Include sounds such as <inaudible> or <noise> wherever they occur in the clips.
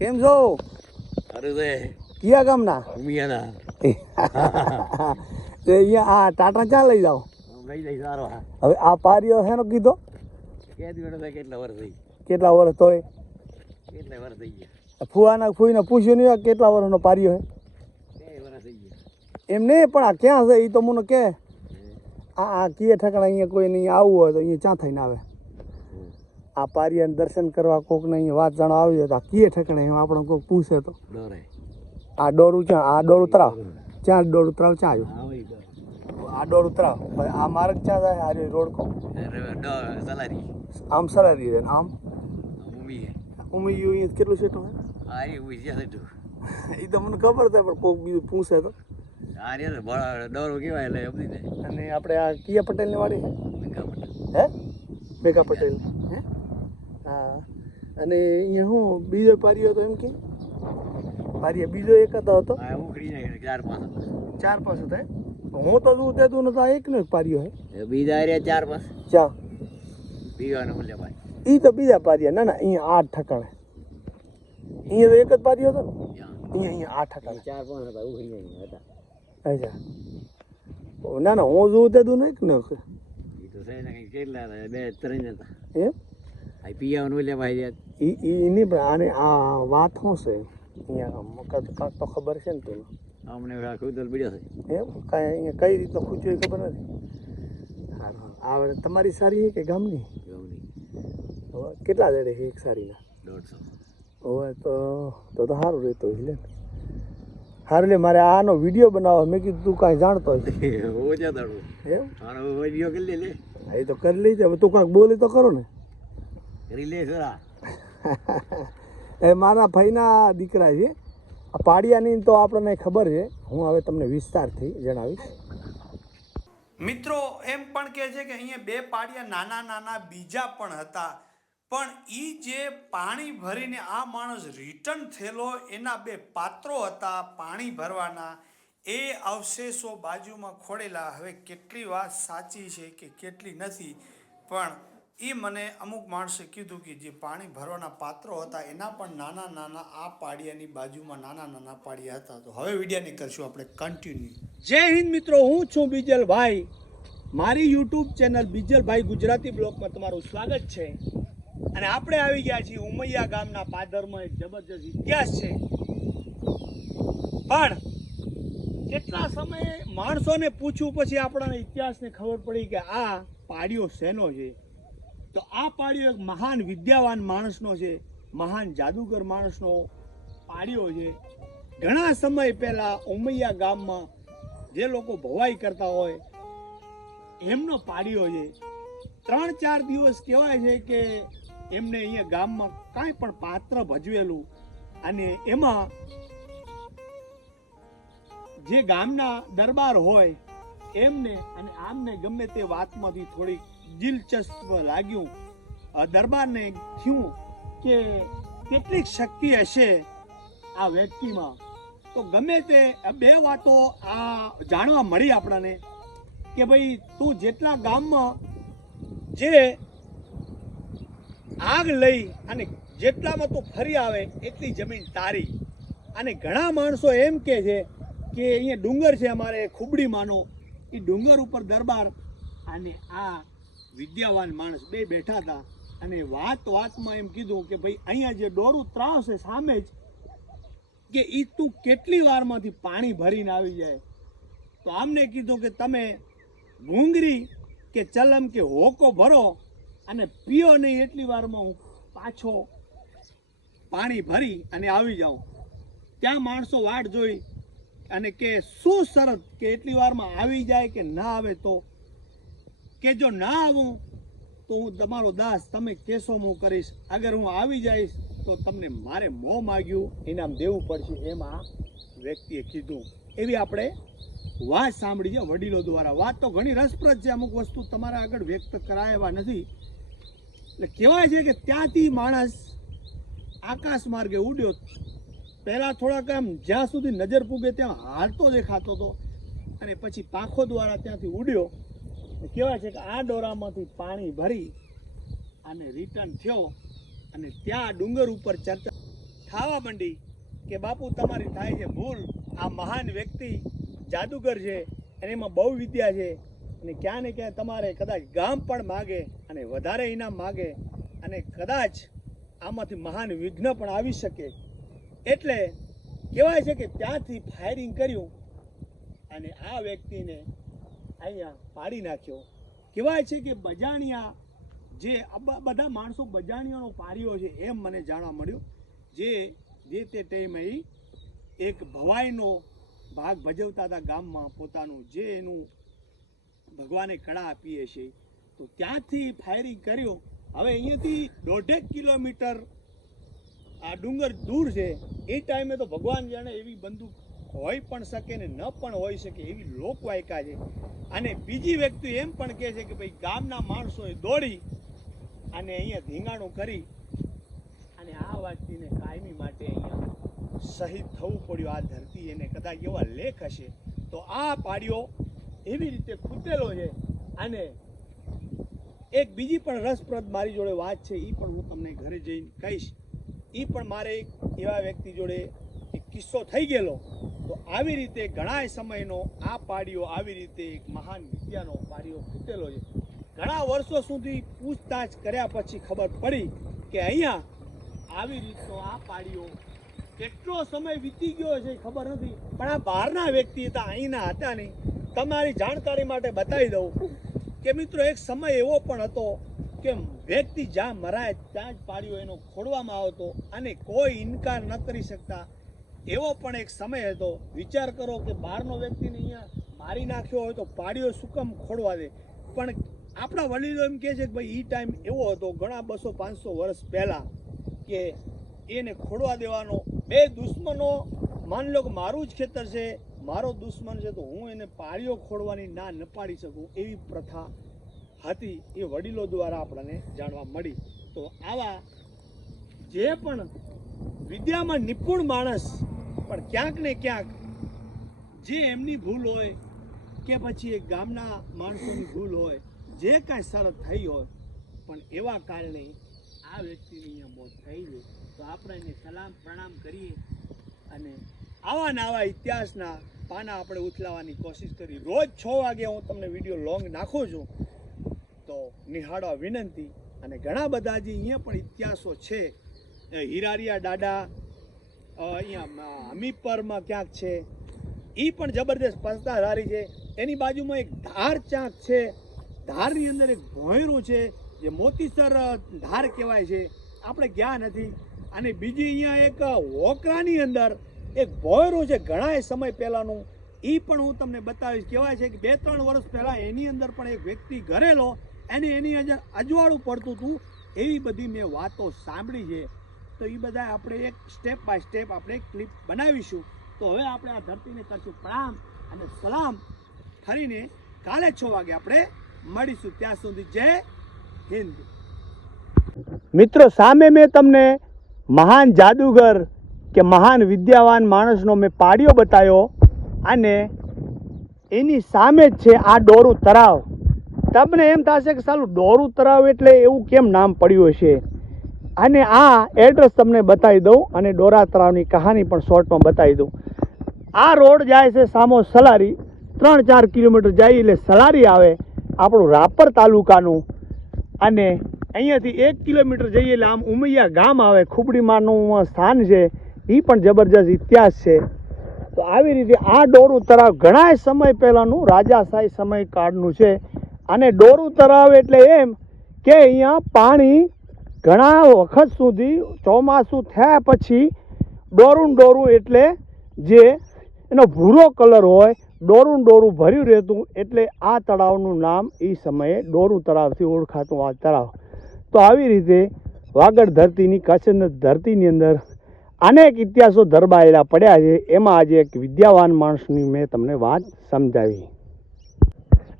કેમ છો? અરે રે. કયા ગામના? ઉમિયાના <laughs> તો અહીંયા આ ટાટા ચા લઈ જાઓ? લઈ જઈ સારો હવે આ પારીઓ હેનો કીધો? કેટલા વર્ષ થઈ કેટલા વર્ષ તોય? કેટલા વર્ષ થઈ ગયા? ફુવાના ફૂઈને પૂછ્યું નહીં કેટલા વર્ષનો પારિયો હે? એમ નહીં પણ આ ક્યાં છે એ તો મને કે. આ આ કીએ ઠેકાણા અહીંયા કોઈ નહીં આવવું હોય તો અહીંયા ચા થઈને આવે? આ પારિયાને દર્શન કરવા કોકને અહીંયા વાત જાણવા આવી તો આ કીએ ઠેકાણે એમ આપણે કોઈક પૂછે તો. ડોરે. આ ડોરું ક્યાં આ ડોર ઉતરાવ. ક્યાં ડોર ઉતરાવ? ક્યાં આવ્યો? હા ડોર. આ ડોર ઉતરાવ. આ માર્ગ ક્યાં જાય? આ રોડ કો આમ સલારી છે આમ? ઉમી યુ અહીંયા કેટલું છે તો ઉઈ જ્યાં તું એ તો મને ખબર છે પણ કોક બીજું પૂછે તો. આ રે કેવાય એટલે અને આપણે આ કિયા પટેલની વાડી છે? પટેલ. હે? મેઘા પટેલ. હે હા અને અહીંયા હું બીજો પારિયો હતો એમ કે? પારિયા બીજો એક હતો હતો. ચાર પાસે થાય હું તો શું તેતું નતો આ એકનો એક પાર્યો હે. બીજા રે ચાર પાંચ. ચા બીવાનો મૂલ્ય ભાઈ. ઈ તો બીજા પારિયા. ના ના અહીંયા આઠ ઠકાણે. અહીંયા તો એક જ પાર્યો હતો ને? અહીંયા અહીંયા આઠ ઠકાણે. ચાર પાંચ હતા નાખી હતા. અચ્છા. ઓ, ના ના હું જોઉં તેતું નહીં ને એ તો છે ને કેટલા હતા બે ત્રણ હતા. એમ? પીવાનું નહીં પણ આને આ વાત શું છે? અહીંયા કાંક તો ખબર છે ને તું અમને ખુદલ પડ્યો છે. એમ? કાંઈ અહીંયા કઈ રીતનો ખૂચ્યો ખબર નથી. સારું સારું આ તમારી સારી છે કે ગામની? ગામની. કેટલા છે એક સારીના? દોઢસો. હવે તો તો તો સારું રહેતો હોય લે હારું લે મારે આનો વીડિયો બનાવો. મેં કીધું તું કાંઈ જાણતો હોય. <laughs> ઓછા દડું. એમ? વીડિયો કરી લે લે. એ તો કરી લઈ હવે તું કાંઈક બોલી તો કરો ને. <laughs> એ મારા ભાઈના દીકરા છે. આ પાડિયાની તો આપણને ખબર છે. હું હવે તમને વિસ્તારથી જણાવીશ. મિત્રો એમ પણ કહે છે કે અહીંયા બે પાડિયા નાના નાના બીજા પણ હતા. પણ એ જે પાણી ભરીને આ માણસ રિટર્ન થયેલો એના બે પાત્રો હતા પાણી ભરવાના. એ અવશેષો બાજુમાં ખોડેલા. હવે કેટલી વાત સાચી છે કે કેટલી નથી. પણ એ મને અમુક માણસે કીધું કે જે પાણી ભરવાના પાત્રો હતા, એના પણ નાના નાના આ પાડિયાની બાજુમાં નાના નાના પાડિયા હતા. તો હવે વિડીયોની કરશું આપણે કન્ટિન્યુ જય હિન્દ મિત્રો, હું છું બીજલભાઈ. મારી યુટ્યુબ ચેનલ બીજલભાઈ ગુજરાતી બ્લોગમાં તમારું સ્વાગત છે. અને આપણે આવી ગયા છીએ ઉમૈયા ગામના પાદરમાં, એક જબરજસ્ત ઇતિહાસ છે. પણ કેટલા સમયે માણસોને પૂછ્યું પછી આપણાને ઇતિહાસને ખબર પડી કે આ પાડિયો શેનો છે? તો આ પાડિયો એક મહાન વિદ્યાવાન માણસનો છે, મહાન જાદુગર માણસનો પાડિયો છે. ઘણા સમય પહેલા ઉમૈયા ગામમાં જે લોકો ભવાઈ કરતા હોય, એમનો પાડિયો છે. ત્રણ ચાર દિવસ કહેવાય છે કે એમને અહીંયા ગામમાં કાંઈ પણ પાત્ર ભજવેલું અને એમાં જે ગામના દરબાર હોય, એમને અને આમને ગમે તે વાતમાંથી થોડીક દિલચસ્પ લાગ્યું. દરબારને થયું કે કેટલીક શક્તિ હશે આ વ્યક્તિમાં. તો ગમે તે બે વાતો આ જાણવા મળી આપણને કે ભાઈ તું જેટલા ગામમાં જે આગ લઈ અને જેટલામાં તું ફરી આવે એટલી જમીન તારી. અને ઘણા માણસો એમ કે છે કે અહીંયા ડુંગર છે અમારે ખુબડીમાંનો એ ડુંગર ઉપર દરબાર અને આ વિદ્યાવાન માણસ બે બેઠા હતા અને વાત વાતમાં એમ કીધું કે ભાઈ અહીંયા જે દોરું ત્રાવશે સામે જ, કે એ તું કેટલી વારમાંથી પાણી ભરીને આવી જાય? તો આમને કીધું કે તમે ઘૂંગરી કે ચલમ કે હોકો ભરો અને પીઓ નહીં એટલી વારમાં હું પાછો પાણી ભરી અને આવી જાઉં. ત્યાં માણસો વાટ જોઈ અને કે શું શરત કે એટલી વારમાં આવી જાય કે ના આવે તો કે જો ના આવું, તો હું તમારો દાસ તમે કેસો હું કરીશ. અગર હું આવી જઈશ, તો તમને મારે મોં માગ્યું. ઇનામ દેવું પડશે એમ આ વ્યક્તિએ કીધું. એવી આપણે વાત સાંભળી છે વડીલો દ્વારા. વાત તો ઘણી રસપ્રદ છે. અમુક વસ્તુ તમારા આગળ વ્યક્ત કરાયવા નથી. એટલે કહેવાય છે કે ત્યાંથી માણસ આકાશ માર્ગે ઉડ્યો. પહેલાં થોડાક એમ જ્યાં સુધી નજર પૂગે ત્યાં હાલતો દેખાતો હતો. અને પછી પાંખો દ્વારા ત્યાંથી ઉડ્યો. કહેવાય છે કે આ ડોરામાંથી પાણી ભરી અને રિટર્ન થયો અને ત્યાં ડુંગર ઉપર ચર્ચા થાવા માંડી કે બાપુ, તમારી થાય છે ભૂલ. આ મહાન વ્યક્તિ જાદુગર છે અને એમાં બહુ વિદ્યા છે. અને ક્યાં ને ક્યાં તમારે કદાચ ગામ પણ માગે અને વધારે ઇનામ માગે અને કદાચ આમાંથી મહાન વિઘ્ન પણ આવી શકે. એટલે કહેવાય છે કે ત્યાંથી ફાયરિંગ કર્યું અને આ વ્યક્તિને અહીંયા પાડી નાખ્યો. કહેવાય છે કે બજાણિયા જે બધા માણસો બજાણિયાનો પાર્યો છે એમ મને જાણવા મળ્યું. જે જે તે ટાઈમે એક ભવાઈનો ભાગ ભજવતા હતા ગામમાં પોતાનું, જે એનું ભગવાને કળા આપીએ છે તો ત્યાંથી ફાયરિંગ કર્યું. હવે અહીંયાથી દોઢેક કિલોમીટર આ ડુંગર દૂર છે. એ ટાઈમે તો ભગવાન જાણે એવી બંદૂક હોઈ પણ શકે ને ન પણ હોઈ શકે એવી લોકવાયકા છે. અને બીજી વ્યક્તિ એમ પણ કહે છે કે ભાઈ ગામના માણસોએ દોડી અને અહીંયા ધીંગાણું કરી અને આ વ્યક્તિને કાયમી માટે અહીંયા શહીદ થવું પડ્યું આ ધરતી. એને કદાચ એવા લેખ હશે. તો આ પાડ્યો એવી રીતે ખૂટેલો છે અને એક બીજી પણ રસપ્રદ મારી જોડે વાત છે. એ પણ હું તમને ઘરે જઈને કહીશ. એ પણ મારે એક એવા વ્યક્તિ જોડે કિસ્સો થઈ ગયેલો, તો આવી રીતે ઘણા સમયનો આ પાડીઓ આવી રીતે એક મહાન વિદ્યાનો પાડીઓ ખૂટેલો છે. ઘણા વર્ષો સુધી પૂછતાછ કર્યા પછી ખબર પડી કે અહીંયા આવી રીતનો આ પાડીઓ કેટલો સમય વીતી ગયો છે ખબર નથી, પણ આ બહારના વ્યક્તિ હતા, અહીંના હતા નહીં. તમારી જાણકારી માટે બતાવી દઉં કે મિત્રો, એક સમય એવો પણ હતો કે વ્યક્તિ જ્યાં મરાય ત્યાં જ પાડ્યો એનો ખોડવામાં આવતો અને કોઈ ઇનકાર ન કરી શકતા. એવો પણ એક સમય હતો, વિચાર કરો કે બહારનો વ્યક્તિને અહીંયા મારી નાખ્યો હોય તો પાડીઓ સુકમ કામ ખોડવા દે. પણ આપણા વડીલો એમ કહે છે કે ભાઈ એ ટાઈમ એવો હતો, ઘણા બસો, પાંચસો વર્ષ પહેલાં કે એને ખોડવા દેવાનો. બે દુશ્મનો, માની લો કે મારું જ ખેતર છે, મારો દુશ્મન છે, તો હું એને પાળીઓ ખોડવાની ના ન પાડી શકું એવી પ્રથા હતી એ વડીલો દ્વારા આપણને જાણવા મળી. તો આવા જે પણ વિદ્યામાં નિપુણ માણસ પણ ક્યાંક ને ક્યાંક જે એમની ભૂલ હોય કે પછી એ ગામના માણસોની ભૂલ હોય, જે કાંઈ શરત થઈ હોય, પણ એવા કારણે આ વ્યક્તિની અહીંયા મોત થઈ છે તો આપણે એને સલામ પ્રણામ કરીએ અને આવા નવા ઇતિહાસના પાના આપણે ઉથલાવાની કોશિશ કરી. રોજ છ વાગે હું તમને વીડિયો લોંગ નાખું છું, તો નિહાળવા વિનંતી. અને ઘણા બધા જે અહીંયા પણ ઇતિહાસો છે હીરારિયા દાડા અહીંયા મ- ક્યાંક છે. એ પણ જબરદસ્ત પસ્તાધારી છે. એની બાજુમાં એક ધાર ચાંક છે. ધારની અંદર એક ભોંયરું છે, જે મોતીસર ધાર કહેવાય છે. આપણે ગયા નથી. અને બીજી અહીંયા એક વોકરાની અંદર એક ભોંયરો છે ઘણા સમય પહેલાંનું. એ પણ હું તમને બતાવીશ. કહેવાય છે કે બે ત્રણ વર્ષ પહેલાં એની અંદર પણ એક વ્યક્તિ ઘરેલો, એને એની અંદર અજવાળું પડતું હતું. એવી બધી મેં વાતો સાંભળી છે. તો એ બધા આપણે એક સ્ટેપ બાય સ્ટેપ આપણે ક્લિપ બનાવીશું. તો હવે આપણે આ ધરતીને કરશું પ્રણામ અને સલામ. ફરીને કાલે છ વાગે આપણે મળીશું. ત્યાં સુધી જય હિન્દ. મિત્રો, સામે મેં તમને મહાન જાદુગર કે મહાન વિદ્યાવાન માણસનો મેં પાડ્યો બતાવ્યો અને એની સામે જ છે આ ડોરું તળાવ તમને એમ થશે કે સાલું ડોરું તળાવ એટલે એવું કેમ નામ પડ્યું હશે? અને આ એડ્રેસ તમને બતાવી દઉં અને ડોરા તળાવની કહાની પણ શોર્ટમાં બતાવી દઉં. આ રોડ જાય છે સામો સલારી. ત્રણ ચાર કિલોમીટર જાય એટલે સલારી આવે આપણું રાપર તાલુકાનું. અને અહીંયાથી એક કિલોમીટર જઈએ એટલે આમ ઉમૈયા ગામ આવે, ખુબડીમાંનું સ્થાન છે. એ પણ જબરજસ્ત ઇતિહાસ છે. તો આવી રીતે આ ડોરું તળાવ ઘણા સમય પહેલાંનું રાજાશાહી સમયકાળનું છે. અને ડોરું તળાવ એટલે એમ કે અહીંયા પાણી ઘણા વખત સુધી ચોમાસું થયા પછી ડોરું ડોરું એટલે જે એનો ભૂરો કલર હોય, ડોરું ડોરું ભર્યું રહેતું એટલે આ તળાવનું નામ એ સમયે ડોરું તળાવથી ઓળખાતું આ તળાવ. તો આવી રીતે વાગડ ધરતીની કચ્છ ધરતીની અંદર અનેક ઇતિહાસો ધરબાયેલા પડ્યા છે. એમાં આજે એક વિદ્યાવાન માણસની મેં તમને વાત સમજાવી.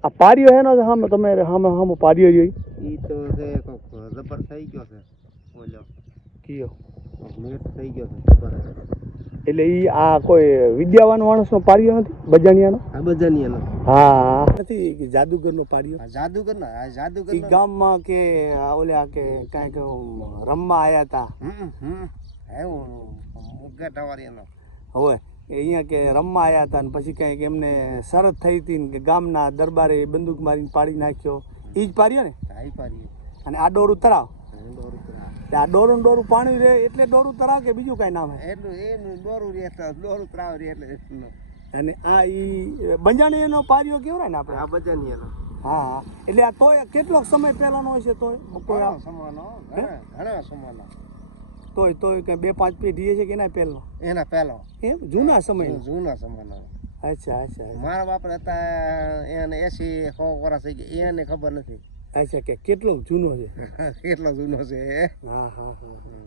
આ પાર્યો હે ને, હામે, તમે હમ, હામે પાર્યો જોઈ. એ તો જબર થઈ ગયો છે. ઓલો કયો? મેટ થઈ ગયો છે જબર એટલે ઈ આ કોઈ વિદ્યાવાન માણસનો પાર્યો નથી? બજાણિયાનો? આ એનો હા. નથી જાદુગરનો પાર્યો? આ જાદુગર ના આ જાદુગર ઈ ગામમાં કે ઓલા કે કાંઈક રમવા આયા હતા હમ હમ એવું મુગા ટાવારીનો હવે એ અહીંયા કે રમવા આવ્યા હતા ને પછી કંઈક એમને શરત થઈ હતી કે ગામના દરબારે બંદૂક મારીને પાડી નાખ્યો. એ જ પાડ્યો ને? પારી અને આ ડોરું તરાવ. આ ડોરું ડોરું પાણી રહે એટલે ડોરું તરાવ કે બીજું કાંઈ નામ એટલું એનું દોરું રહે દોરું ત્રાવ રે એટલે. અને આ ઈ બંજાણી એનો પાર્યો કેવો ને આપણે? આ બંજાણી એનો હા. એટલે આ તોય કેટલોક સમય પહેલાનો હશે તોય? ઘણો સમાનો ઘણા સમાનો તોય તોય કે બે પાંચ પેઢી છે કે એના પહેલો? એના પહેલો. એમ? જૂના સમય જૂના સમાનો અચ્છા અચ્છા મારા બાપને હતા એને એસી સો વર્ષ થઈ ગયા. એને ખબર નથી. અચ્છા કે કેટલો જૂનો છે? <laughs> કેટલો જૂનો છે. હા? હા હા.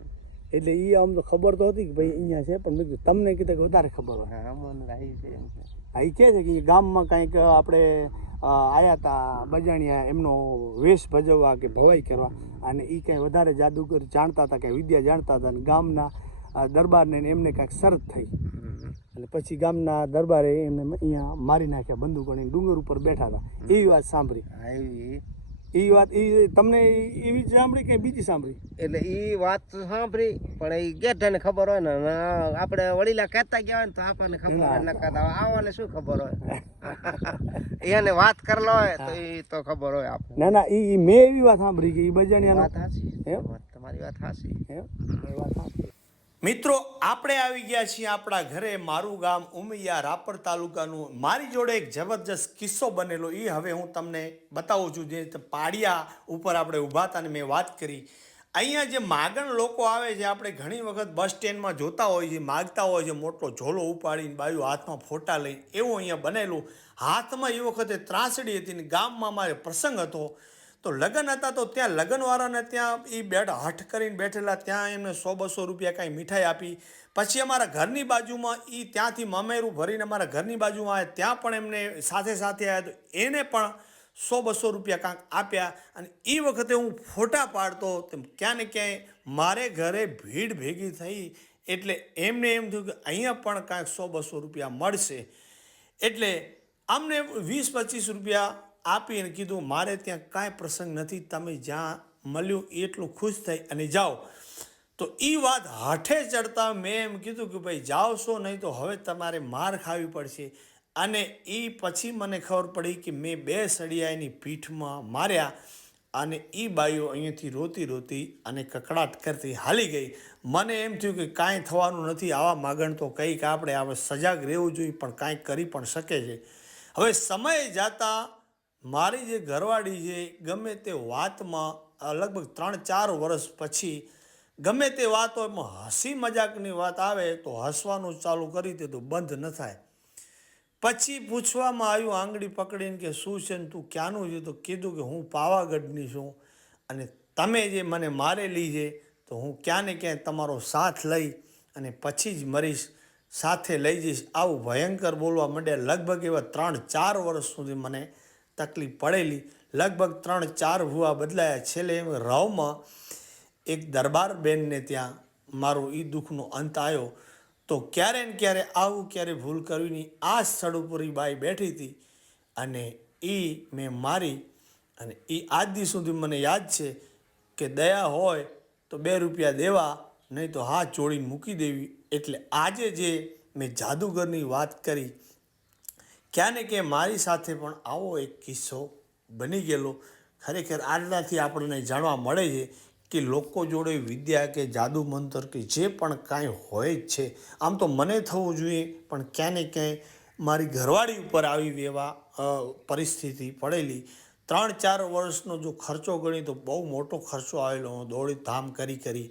એટલે એ આમ તો ખબર તો હતી કે ભાઈ અહીંયા છે પણ મેં કીધું તમને કીધું કે વધારે ખબર હોય. હા એ કહે છે કે ગામમાં કાંઈક આપણે આવ્યા હતા બજાણિયા એમનો વેશ ભજવવા કે ભવાઈ કરવા અને એ કાંઈ વધારે જાદુગર જાણતા હતા કે વિદ્યા જાણતા હતા અને ગામના દરબારને એમને કાંઈક શરત થઈ. અને પછી ગામના દરબારે એમને અહીંયા મારી નાખ્યા બંદૂક અને ડુંગર ઉપર બેઠા હતા એવી વાત સાંભળી. એ વાત એ તમને એવી જ સાંભળી કે બીજી સાંભળી? એટલે એ વાત સાંભળી પણ એ ગેઠાને ખબર હોય ને આપણે વડીલા કહેતા ગયા હોય ને તો આપણને ખબર હોય ન કહેતા આવવાને શું ખબર હોય? <laughs> એને વાત કરલો હોય તો એ તો ખબર હોય આપણે ના ના એ મેં એવી વાત સાંભળી કે એ બજાણી વાત હાસી તમારી વાત? એ વાત સાંભળી. મિત્રો, આપણે આવી ગયા છીએ આપણા ઘરે. મારું ગામ ઉમૈયા, રાપર તાલુકાનું. મારી જોડે એક જબરજસ્ત કિસ્સો બનેલો. એ હવે હું તમને બતાવું છું. જે પાડિયા ઉપર આપણે ઊભા હતા અને મેં વાત કરી. અહીંયા જે માગણ લોકો આવે છે, આપણે ઘણી વખત બસ સ્ટેન્ડમાં જોતા હોય છે, માગતા હોય છે, મોટો ઝોલો ઉપાડીને બાયું હાથમાં ફોટા લઈ. એવું અહીંયા બનેલું. હાથમાં એ વખતે ત્રાસડી હતી ને ગામમાં મારે પ્રસંગ હતો. તો લગ્ન હતા તો ત્યાં લગ્નવાળાને ત્યાં એ બેડ હઠ કરીને બેઠેલા, ત્યાં એમને સો બસો રૂપિયા કાંઈ મીઠાઈ આપી. પછી અમારા ઘરની બાજુમાં એ ત્યાંથી મમેરું ભરીને અમારા ઘરની બાજુમાં આવ્યા, ત્યાં પણ એમને સાથે સાથે આવ્યા તો એને પણ સો બસો રૂપિયા કાંક આપ્યા અને એ વખતે હું ફોટા પાડતો તેમ ક્યાં ને ક્યાંય મારે ઘરે ભીડ ભેગી થઈ એટલે એમને એમ થયું કે અહીંયા પણ કાંઈક સો બસો રૂપિયા મળશે. એટલે અમને વીસ પચીસ રૂપિયા આપીને કીધું, મારે ત્યાં કાંઈ પ્રસંગ નથી, તમે જ્યાં મળ્યું એટલું ખુશ થઈ અને જાઓ. તો એ વાત હાથે ચડતા મેં એમ કીધું કે, ભાઈ, જાઓ છો નહીં તો હવે તમારે માર ખાવી પડશે. અને એ પછી મને ખબર પડી કે મેં બે સળિયાની પીઠમાં માર્યા અને એ બાઈઓ અહીંયાથી રોતી રોતી અને કકડાટ કરતી હાલી ગઈ. મને એમ થયું કે, કાંઈ થવાનું નથી, આવા માગણ તો કંઈક આપણે આપણે સજાગ રહેવું જોઈએ, પણ કાંઈક કરી પણ શકે છે. હવે સમય જતા મારી જે ઘરવાળી છે, ગમે તે વાતમાં લગભગ ત્રણ ચાર વર્ષ પછી, ગમે તે વાતો એમાં હસી મજાકની વાત આવે તો હસવાનું ચાલુ કરી દે તો બંધ ન થાય. પછી પૂછવામાં આવ્યું આંગળી પકડીને કે શું છે ને તું ક્યાંનું છે? તો કીધું કે હું પાવાગઢની છું અને તમે જે મને મારેલી છે, તો હું ક્યાં ને ક્યાંય તમારો સાથ લઈ અને પછી જ મરીશ, સાથે લઈ જઈશ. આવું ભયંકર બોલવા માંડ્યા લગભગ એવા ત્રણ ચાર વર્ષ સુધી મને તકલીફ પડેલી. લગભગ ત્રણ ચાર ભૂવા બદલાયા. છેલ્લે રાવમાં એક દરબાર બેનને ત્યાં મારો એ દુઃખનો અંત આવ્યો. તો ક્યારે ને ક્યારે આવું ક્યારે ભૂલ કરવી નહીં આ સ્થળ ઉપર બાઈ બેઠી હતી અને એ મેં મારી અને એ આજ દી સુધી મને યાદ છે કે દયા હોય તો બે રૂપિયા દેવા, નહીં તો હાથ જોડીને મૂકી દેવી. એટલે આજે જે મેં જાદુગરની વાત કરી ક્યાં ને ક્યાં મારી સાથે પણ આવો એક કિસ્સો બની ગયેલો. ખરેખર આજનાથી આપણને જાણવા મળે છે કે લોકો જોડે વિદ્યા કે જાદુ મંતર કે જે પણ કાંઈ હોય જ છે, આમ તો મને થવું જોઈએ, પણ ક્યાંને ક્યાંય મારી ઘરવાળી ઉપર આવી એવા પરિસ્થિતિ પડેલી. ત્રણ ચાર વર્ષનો જો ખર્ચો ગણી તો બહુ મોટો ખર્ચો આવેલો, હું દોડી ધામ કરી કરી.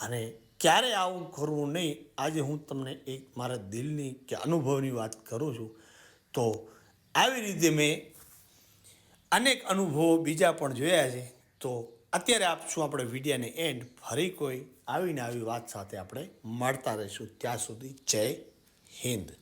અને ક્યારે આવું કરવું નહીં, આજે હું તમને એક મારા દિલની કે અનુભવની વાત કરું છું. તો આવી રીતે મેં અનેક અનુભવો બીજા પણ જોયા છે. તો અત્યારે આપશું આપણે વિડીયાને એન્ડ ફરી કોઈ આવીને આવી વાત સાથે આપણે મળતા રહીશું. ત્યાં સુધી જય હિન્દ.